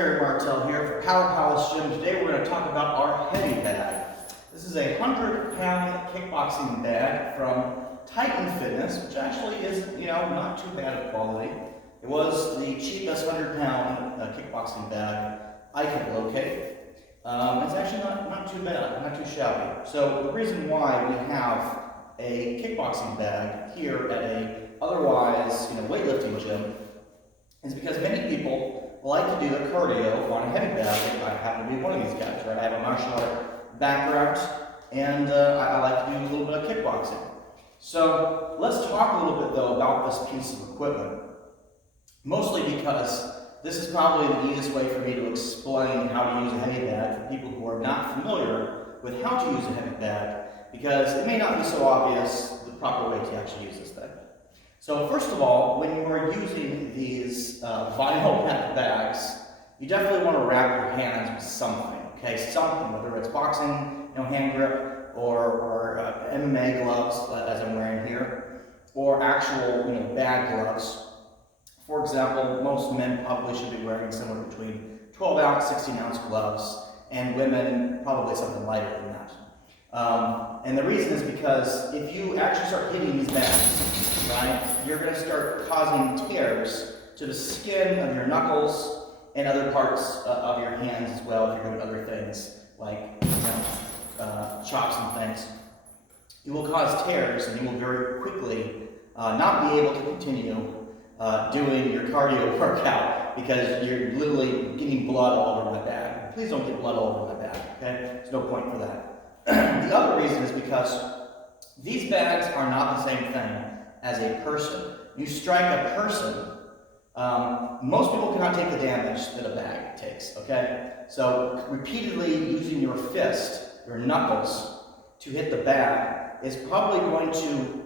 Carey Martell here for Power Palace Gym. Today we're going to talk about our heavy bag. This is a 100-pound kickboxing bag from Titan Fitness, which actually is, not too bad of quality. It was the cheapest 100-pound kickboxing bag I could locate. It's actually not too bad, not too shabby. So the reason why we have a kickboxing bag here at a otherwise, weightlifting gym is because many people like to do their cardio on a heavy bag. I happen to be one of these guys, right? I have a martial art background, and I like to do a little bit of kickboxing. So let's talk a little bit, though, about this piece of equipment. Mostly because this is probably the easiest way for me to explain how to use a heavy bag for people who are not familiar with how to use a heavy bag, because it may not be so obvious the proper way to actually use this thing. So first of all, when you are using these vinyl bags, you definitely want to wrap your hands with something, okay? Something, whether it's boxing, hand grip, or MMA gloves, as I'm wearing here, or actual, bag gloves. For example, most men probably should be wearing somewhere between 12-ounce, 16-ounce gloves, and women probably something lighter than that. And the reason is because if you actually start hitting these bags, right, you're going to start causing tears to the skin of your knuckles and other parts of your hands as well if you're doing other things like chops and things. You will cause tears, and you will very quickly not be able to continue doing your cardio workout because you're literally getting blood all over my bag. Please don't get blood all over my bag, okay? There's no point for that. The other reason is because these bags are not the same thing as a person. You strike a person, most people cannot take the damage that a bag takes, okay? So repeatedly using your fist, your knuckles, to hit the bag is probably going to,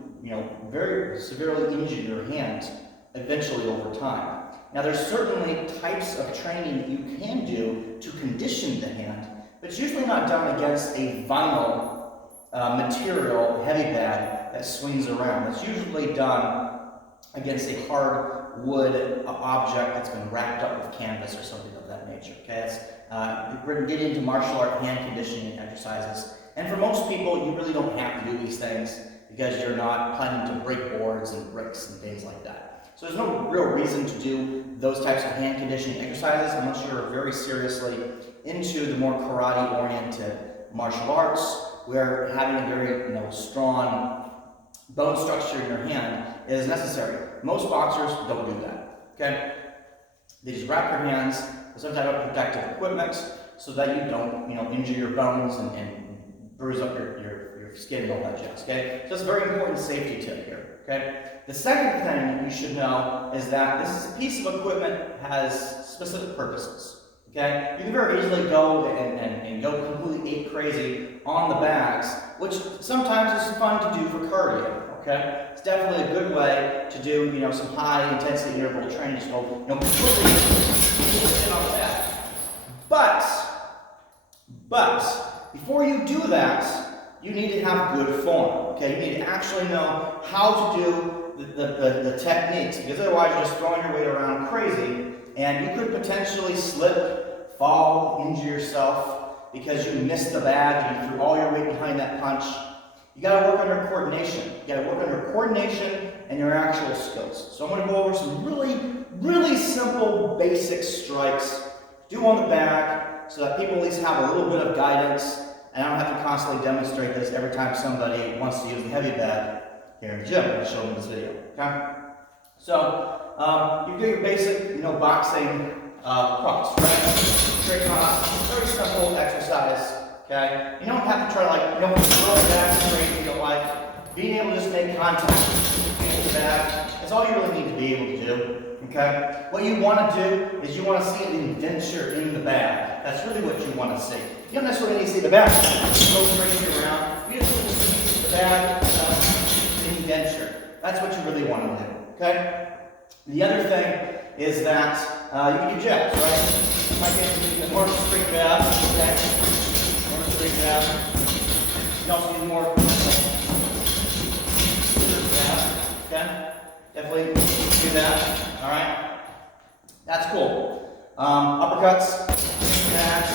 very severely injure your hand eventually over time. Now there's certainly types of training you can do to condition the hand, but it's usually not done against a vinyl material heavy bag that swings around. It's usually done against a hard wood object that's been wrapped up with canvas or something of that nature. Okay, we're going to get into martial art hand conditioning exercises, and for most people, you really don't have to do these things because you're not planning to break boards and bricks and things like that. So there's no real reason to do those types of hand conditioning exercises unless you're very seriously into the more karate-oriented martial arts, where having a very strong bone structure in your hand is necessary. Most boxers don't do that. Okay, they just wrap your hands with some type of protective equipment so that you don't injure your bones and bruise up your skin and all that jazz. Okay, so it's a very important safety tip here. Okay, the second thing you should know is that this piece of equipment has specific purposes. Okay, you can very easily go and go completely ape crazy on the bags, which sometimes is fun to do for cardio. Okay, it's definitely a good way to do some high intensity interval training. So completely in on the bag. But before you do that, you need to have good form. Okay, you need to actually know how to do the techniques, because otherwise you're just throwing your weight around crazy, and you could potentially slip, fall, injure yourself because you missed the bag and you threw all your weight behind that punch. You got to work on your coordination. You got to work on your coordination and your actual skills. So I'm going to go over some really simple, basic strikes to do on the bag so that people at least have a little bit of guidance, and I don't have to constantly demonstrate this every time somebody wants to use the heavy bag here in the gym. I'm going to show them this video. Okay? So you do your basic, boxing cross, right? Straight cross, very simple exercise. Okay, you don't have to try to throw it back straight if you don't like. Being able to just make contact with the bag is all you really need to be able to do. Okay, what you want to do is you want to see an indenture in the bag. That's really what you want to see. You don't necessarily need to see the bag. Go straight around. You just want to see the bag, the indenture. That's what you really want to do. Okay. The other thing is that you can do jabs, right? You might get more straight jab. Okay. Jab. You can also need more jab. Okay? Definitely do that. Alright? That's cool. Uppercuts, that's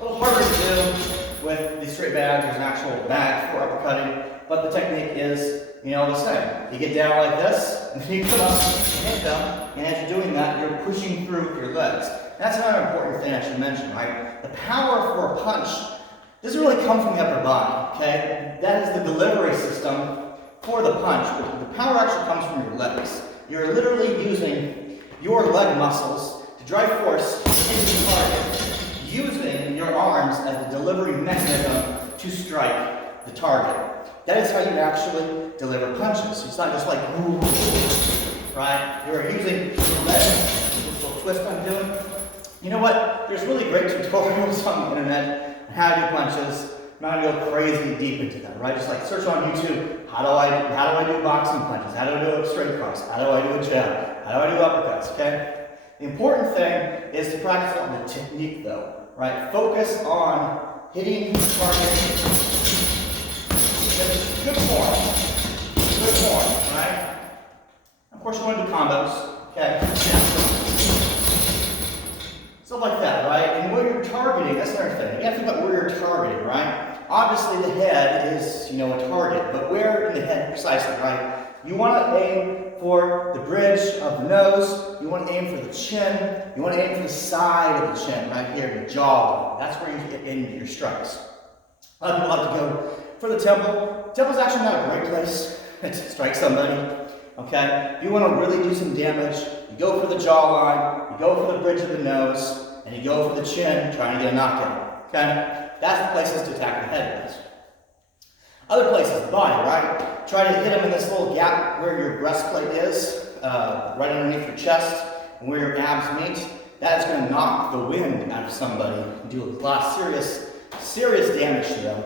a little harder to do with the straight bag. There's an actual bag for uppercutting, but the technique is, the same. You get down like this, and then you come up and hit them, and as you're doing that, you're pushing through with your legs. That's another important thing I should mention, right? The power for a punch doesn't really come from the upper body, okay? That is the delivery system for the punch. The power actually comes from your legs. You're literally using your leg muscles to drive force into the target, using your arms as the delivery mechanism to strike the target. That is how you actually deliver punches. It's not just like, ooh, right? You're using your legs. This little twist I'm doing. You know what? There's really great tutorials on the internet on how to do punches. I'm not going to go crazy deep into that, right? Just like search on YouTube, how do I do boxing punches? How do I do a straight cross? How do I do a jab? How do I do uppercuts, okay? The important thing is to practice on the technique though, right? Focus on hitting the target. Good form, right? Of course you want to do combos, okay? Stuff like that, right? And where you're targeting, that's another thing. You have to think about where you're targeting, right? Obviously the head is, a target, but where in the head precisely, right? You want to aim for the bridge of the nose, you want to aim for the chin, you want to aim for the side of the chin, right here, the jawline. That's where you aim your strikes. A lot of people like to go for the temple. The temple is actually not a great place to strike somebody, okay? If you want to really do some damage, you go for the jawline, you go for the bridge of the nose, and you go for the chin, trying to get a knockout, okay? That's the places to attack the head with. Other places, the body, right? Try to hit them in this little gap where your breastplate is, right underneath your chest, and where your abs meet. That is going to knock the wind out of somebody and do a lot of serious damage to them.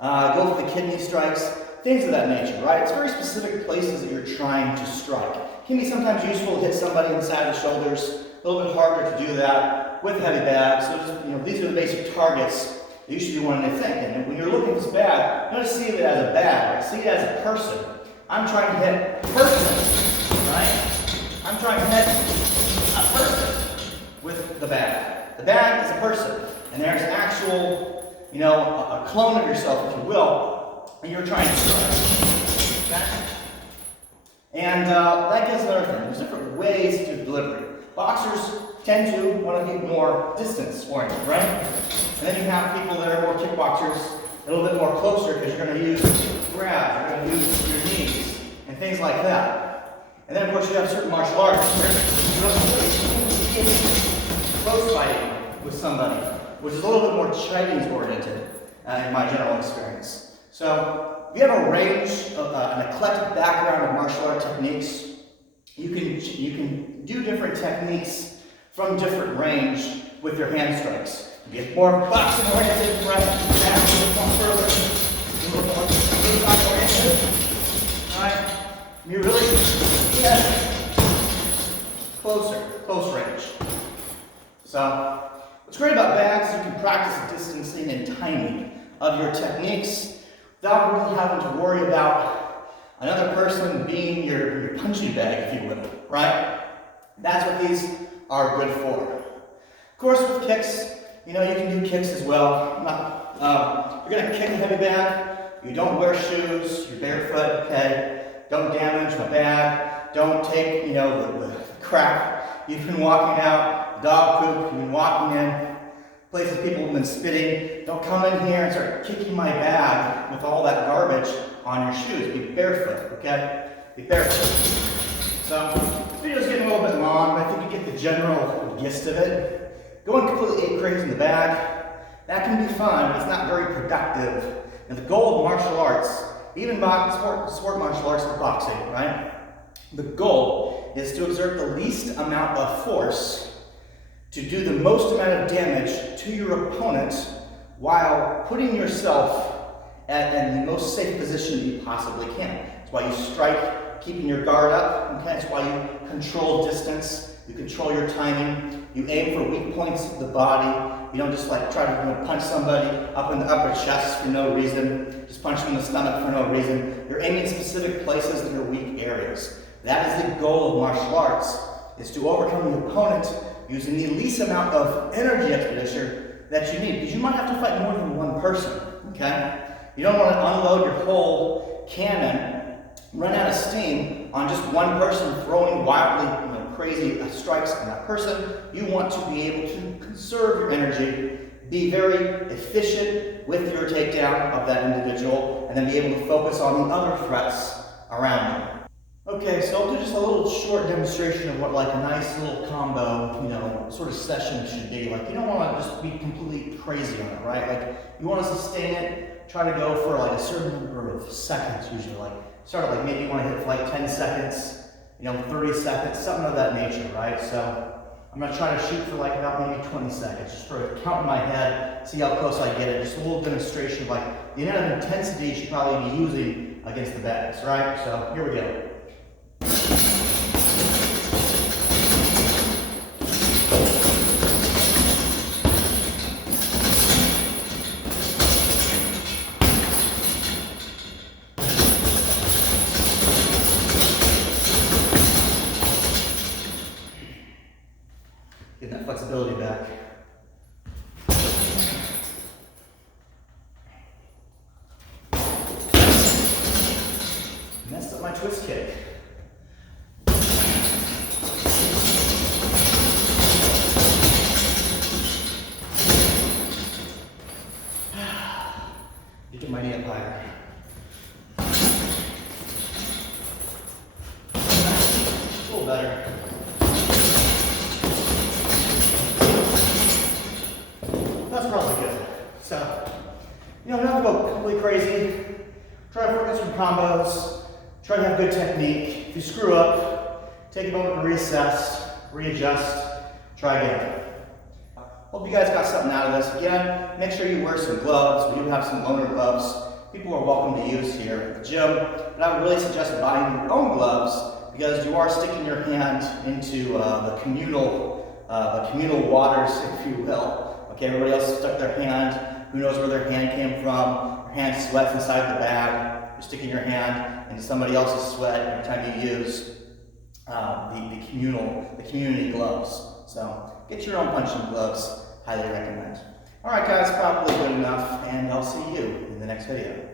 Go for the kidney strikes, things of that nature, right? It's very specific places that you're trying to strike. It can be sometimes useful to hit somebody inside the shoulders, a little bit harder to do that with heavy bags. So just, these are the basic targets that you should be wanting to think. And when you're looking at this bag, don't just see it as a bag, right? See it as a person. I'm trying to hit a person, right? I'm trying to hit a person with the bag. The bag is a person, and there's an actual, a clone of yourself, if you will, and you're trying to strike. Okay? And that gives another thing. There's different ways to deliver it. Boxers tend to want to be more distance-oriented, right? And then you have people that are more kickboxers, a little bit more closer, because you're going to use grabs, you're going to use your knees, and things like that. And then, of course, you have certain martial arts where you're close fighting with somebody, which is a little bit more Chinese-oriented in my general experience. So, if you have a range, an eclectic background of martial art techniques, you can do different techniques from different range with your hand strikes. You get more boxing-oriented, right? Back, a little further, a little more oriented, right? You really get close range. So, what's great about bags is you can practice the distancing and timing of your techniques without really having to worry about another person being your punching bag, if you will, right? That's what these are good for. Of course, with kicks, you can do kicks as well. You're going to kick a heavy bag. You don't wear shoes. You're barefoot, okay? Don't damage my bag. Don't take, the crap you've been walking out, dog poop you've been walking in, places people have been spitting. Don't come in here and start kicking my bag with all that garbage on your shoes. Be barefoot, okay? Be barefoot. So, this video's getting a little bit long, but I think you get the general gist of it. Going completely ape crazy in the bag, that can be fun, but it's not very productive. And the goal of martial arts, even sport martial arts like boxing, right? The goal is to exert the least amount of force to do the most amount of damage to your opponent while putting yourself in the most safe position that you possibly can. That's why you strike, keeping your guard up, okay? That's why you control distance, you control your timing, you aim for weak points of the body. You don't just try to punch somebody up in the upper chest for no reason, just punch them in the stomach for no reason. You're aiming at specific places in your weak areas. That is the goal of martial arts, is to overcome the opponent using the least amount of energy expedition that you need, because you might have to fight more than one person, okay? You don't want to unload your whole cannon, run out of steam on just one person throwing wildly crazy strikes on that person. You want to be able to conserve your energy, be very efficient with your takedown of that individual, and then be able to focus on the other threats around you. Okay, so I'll do just a little short demonstration of what like a nice little combo, sort of session should be. Like, you don't want to just be completely crazy on it, right? Like, you want to sustain it, try to go for like a certain number of seconds usually. Like, start at like maybe you want to hit for like 10 seconds, 30 seconds, something of that nature, right? So I'm going to try to shoot for like about maybe 20 seconds, just sort of count in my head, see how close I get it. Just a little demonstration of like the amount of intensity you should probably be using against the bags, right? So here we go. Get that flexibility back. Messed up my twist kick. Get my knee up higher. A little better. That's probably good. So, don't have to go completely crazy. Try to focus on combos. Try to have good technique. If you screw up, take a moment to reassess, readjust, try again. Hope you guys got something out of this. Again, make sure you wear some gloves. We do have some owner gloves. People are welcome to use here at the gym, but I would really suggest buying your own gloves because you are sticking your hand into the communal waters, if you will. Okay, everybody else stuck their hand. Who knows where their hand came from? Your hand sweats inside the bag. You're sticking your hand into somebody else's sweat every time you use the community gloves. So get your own punching gloves. Highly recommend. All right, guys, probably good enough, and I'll see you in the next video.